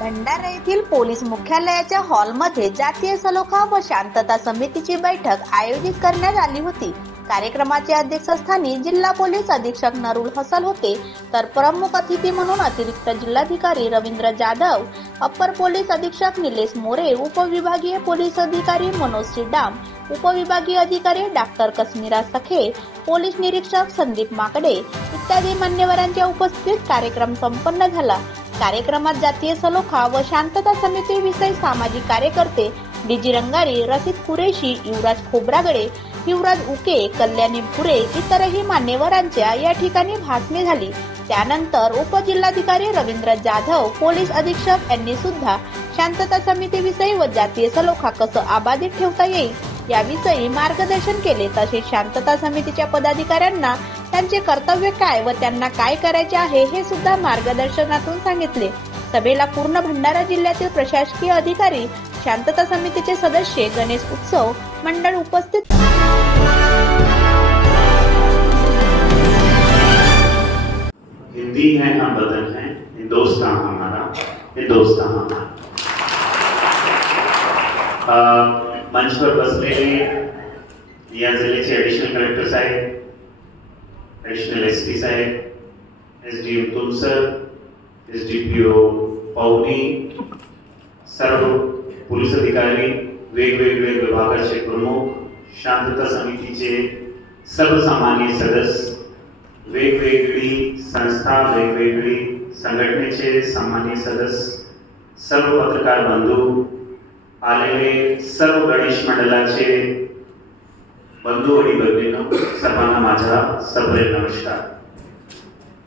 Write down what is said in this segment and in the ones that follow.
भंडारा येथील पोलीस मुख्यालयाच्या हॉलमध्ये जातीय सलोखा व शांतता समितीची बैठक आयोजित करण्यात आली होती। कार्यक्रमाच्या अध्यक्षस्थानी जिल्हा पोलीस अधीक्षक नरुल हसल होते, तर प्रमुख अतिथी म्हणून अतिरिक्त जिल्हाधिकारी रवींद्र जाधव, अप्पर पोलीस अधीक्षक निलेश मोरे, उपविभागीय पोलीस अधिकारी मनोज सिडाम, उपविभागीय अधिकारी डॉक्टर कश्मीरा सखे, पोलीस निरीक्षक संदीप माकडे इत्यादी मान्यवरांच्या उपस्थितीत कार्यक्रम संपन्न झाला। कार्यक्रमात जातीय सलोखा व शांतता समिती विषयी सामाजिक कार्यकर्ते डीजी रंगारी, रशीद कुरेशी, युवराज खोब्रागडे, युवराज उके, कल्याणी पुरे इतरही मान्यवरांच्या या ठिकाणी भाषणे झाली। त्यानंतर उपजिल्हाधिकारी रवींद्र जाधव, पोलीस अधीक्षक यांनी सुद्धा शांतता समितीविषयी व जातीय सलोखा कसं अबाधित ठेवता येईल याविषयी मार्गदर्शन केले। तसेच शांतता समितीच्या पदाधिकाऱ्यांना त्यांचे कर्तव्य काय व त्यांना काय करायचे आहे हे सुद्धा मार्गदर्शनातून सांगितले। सभेला पूर्ण भंडारा जिल्ह्यातील प्रशासकीय अधिकारी, शांतता समितीचे सदस्य, गणेश उत्सव मंडळ उपस्थित। हिंदी है हम वतन है, हिंदुस्तान हमारा, हिंदुस्तान हमारा। मंच पर बसलेले या जिल्ह्याचे ॲडिशनल कलेक्टर साहेब, ॲडिशनल एसपी साहेब, एसडीएम तुमसर, एसडीपीओ पवनी, सर्व पोलीस अधिकारी, वेगवेगळे विभागाचे प्रमुख, शांतता समितीचे सर्वसामान्य सदस्य, वेगवेगळी संस्था, वेगवेगळी संघटनेचे सामान्य सदस्य, सर्व पत्रकार बंधू, आलेले सर्व गणेश मंडळाचे बंधू आणि भगिनींनो, सर्वांना माझा सप्रेम नमस्कार।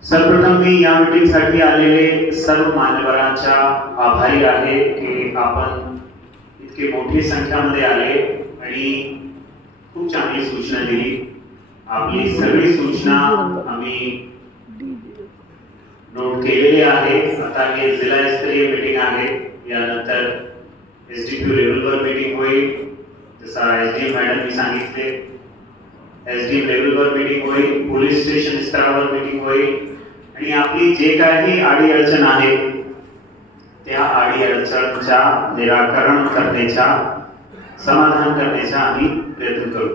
सर्वप्रथम मी या मीटिंगसाठी आलेले सर्व मान्यवरांच्या आभारी आहे की आपण इतके मोठी संख्यामध्ये आले आणि खूप चांगली सूचना दिली। आपली सगळी सूचना आम्ही नोट केलेली आहे। आता हे जिल्हास्तरीय मीटिंग आहे, यानंतर एसडीपीओ लेवलवर मीटिंग होईल, जसा एसडीएम मॅडमनी सांगितले, एसडीएम लेवलवर मीटिंग होईल, पोलीस स्टेशन स्तरावर मीटिंग होईल आणि आपली जे काही अडी अडचण आहे त्या अडी अडचणच्या निराकरण करण्याचा, समाधान करण्याचा आम्ही प्रयत्न करू।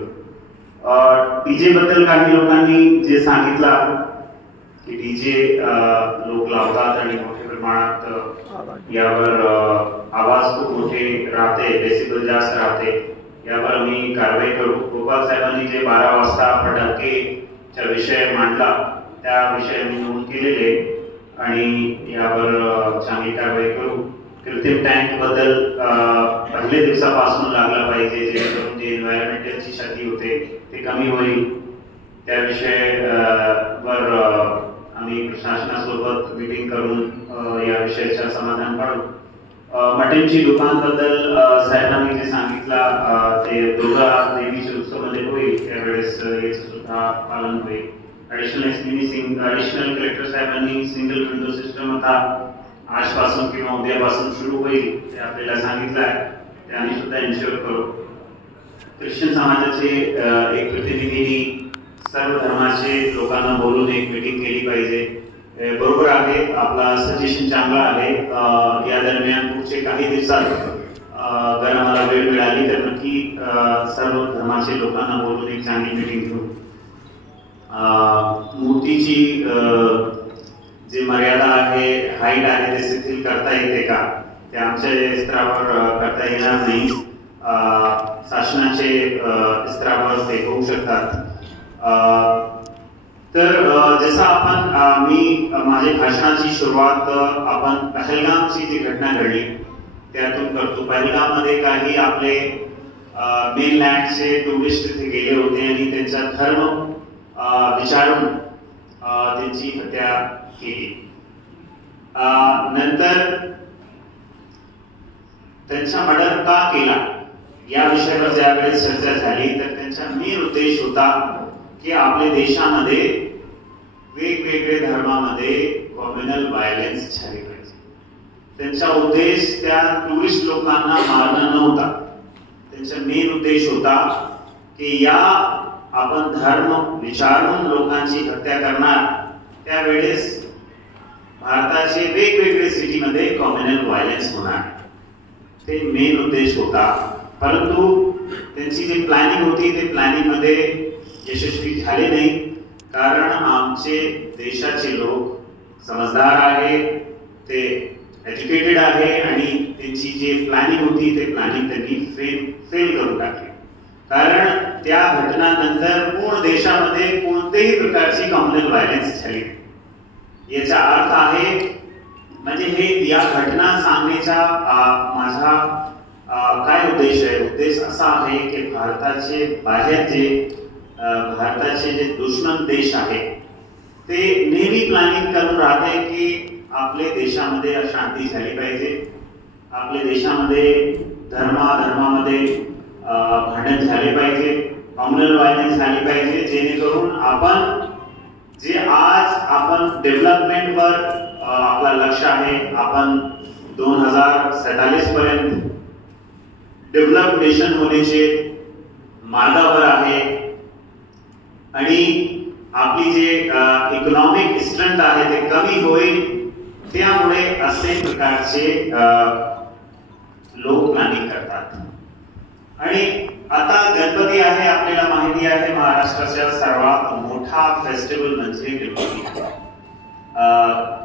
डीजे बद्दल काही लोकांनी जे सांगितलं की डीजे लोक लावतात आणि मोठ्या प्रमाणात यावर आवाज खूप मोठे राहते, डेसिबल जास्त राहते, यावर आम्ही कारवाई करू। गोपाल साहेबांनी जे 12 वाजता फटाकेचा विषय मांडला त्या विषय आम्ही नोंद केलेले आणि यावर चांगली कारवाई करू। कृत्रिम टँक बद्दल पहिल्या दिवसापासून लागला पाहिजे, जेणेकरून जे एन्व्हायरमेंटलची क्षती होते ते कमी होईल, त्या विषयावर आम्ही प्रशासनासोबत मीटिंग करून या विषयाचं समाधान काढू। मटनची दुकानबद्दल साहेबांनी जे सांगितलं ते दोघा देवीच्या उत्सवामध्ये होईल, त्यावेळेस याचं सुद्धा पालन होईल। ॲडिशनल कलेक्टर साहेबांनी सिंगल विंडो सिस्टम आता आजपासून किंवा उद्यापासून सुरू होईल ते आपल्याला सांगितलं आहे, ते आम्ही सुद्धा एन्श्योर करू। ख्रिश्चन समाजाचे एक प्रतिनिधींनी सर्व धर्माचे लोकांना बोलून एक मीटिंग केली पाहिजे, बरोबर आहे, आपला सजेशन चांगला आहे। या दरम्यान पुढचे काही दिवसात जर आम्हाला वेळ मिळाली तर नक्की सर्व धर्माचे लोकांना बोलून एक चांगली मीटिंग घेऊ। मूर्तीची जी मर्यादा आहे, हाईट आहे, ते शिथिल करता येते का, ते आमच्या स्तरावर करता येणार नाही, शासनाचे स्तरावर ते होऊ शकतात। तर जसं आपण मी माझ्या भाषणाची सुरुवात आपण पहलगामची जी घटना घडली त्यातून करतो। पहलगाममध्ये काही आपले मेनलँडचे टुरिस्ट तिथे गेले होते आणि त्यांचा धर्म विचारून त्यांची हत्या केली। नंतर त्यांचा मर्डर का केला या विषयावर ज्यावेळेस चर्चा झाली तर त्यांचा मेन उद्देश होता की आपल्या देशामध्ये वेगवेगळे धर्मामध्ये कम्युनल व्हायलेन्स झाली पाहिजे। त्यांचा उद्देश त्या टुरिस्ट लोकांना मारणं नव्हता, त्यांचा मेन उद्देश होता की या आपण धर्म विचारून लोकांची हत्या करणार त्यावेळेस भारताचे वेगवेगळे सिटीमध्ये कॉम्युनल व्हायलन्स होणार, ते मेन उद्देश होता. परंतु त्यांची जी प्लॅनिंग होती ते प्लॅनिंग मध्ये यशस्वी झाले नाही, कारण आमचे देशाचे लोक समजदार आहे, ते एज्युकेटेड आहे आणि त्यांची जी प्लॅनिंग होती ते प्लॅनिंग त्यांनी फेल करून टाकली. कारण त्या घटनानंतर पूर्ण देशामध्ये कोणत्याही प्रकारची कॉम्युनल व्हायलन्स झाली. याचा अर्थ आहे म्हणजे हे या घटना सांगण्याचा माझा काय उद्देश आहे. उद्देश असा आहे की भारताचे जे दुश्मन देश आहे ते नेहमी प्लॅनिंग करून राहते की आपल्या देशामध्ये अशांती झाली पाहिजे, आपल्या देशामध्ये धर्मामध्ये भांडण झाले पाहिजे, कॉम्युनल व्हायलन्स झाली पाहिजे, जेणेकरून आपण जे आज आपण डेव्हलपमेंटवर आपला लक्ष आहे, आपण 2047 पर्यंत डेव्हलप नेशन होण्याचे मार्गावर आहे आणि आपली जे इकॉनॉमिक स्ट्रेंथ आहे ते कमी होईल. त्यामुळे असे प्रकारचे लोक प्लॅनिंग करतात. आणि आता गणपती आहे, आपल्याला माहिती आहे महाराष्ट्राचा सर्वात मोठा फेस्टिवल म्हणजे गणपती.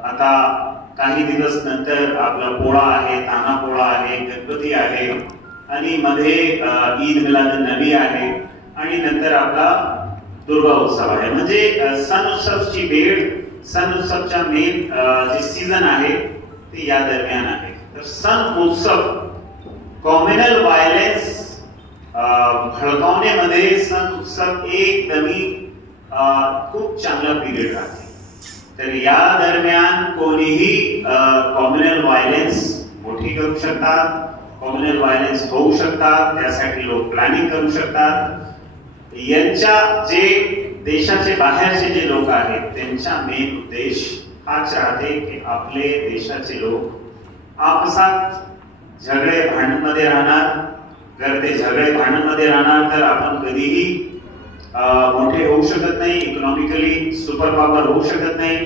आता काही दिवस नंतर आपला पोळा आहे, ताना पोळा आहे, गणपती आहे आणि मध्ये ईद मिलाद नबी आहे आणि नंतर आपला दुर्गा उत्सव आहे. म्हणजे सण उत्सवची वेळ, सण उत्सवचा मेन जे सीझन आहे ते या दरम्यान आहे. तर सण उत्सव कॉम्युनल व्हायलन्स भडकावण्यामध्ये सण उत्सव एकदमी खूप चांगला पिरियड राहते. तर या दरम्यान कोणीही कॉम्युनल व्हायलन्स मोठी करू शकतात, कॉम्युनल व्हायलन्स होऊ शकतात, त्यासाठी लोक प्लॅनिंग करू शकतात. यांच्या जे देशाचे बाहेरचे जे लोक आहेत त्यांचा मेन उद्देश हाच राहते की आपले देशाचे लोक आपसात झगडे भांडणमध्ये राहणार. जर ते झगडे भांडणमध्ये राहणार तर आपण कधीही मोठे होऊ शकत नाही, इकॉनॉमिकली सुपर पॉवर होऊ शकत नाही.